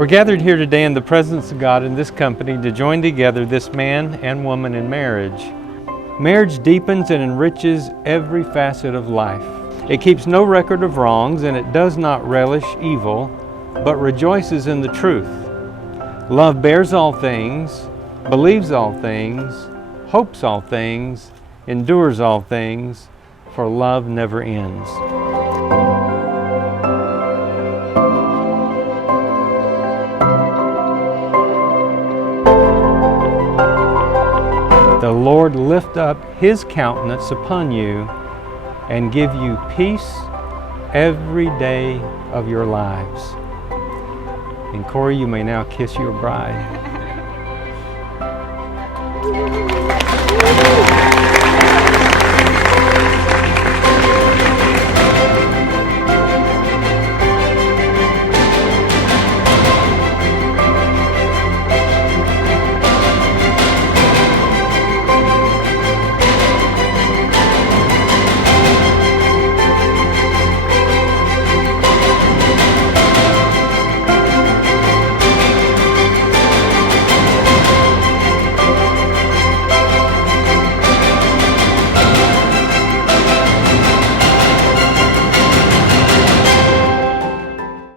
We're gathered here today in the presence of God in this company to join together this man and woman in marriage. Marriage deepens and enriches every facet of life. It keeps no record of wrongs, and it does not relish evil, but rejoices in the truth. Love bears all things, believes all things, hopes all things, endures all things, for love never ends. The Lord lift up His countenance upon you and give you peace every day of your lives. And Cory, you may now kiss your bride.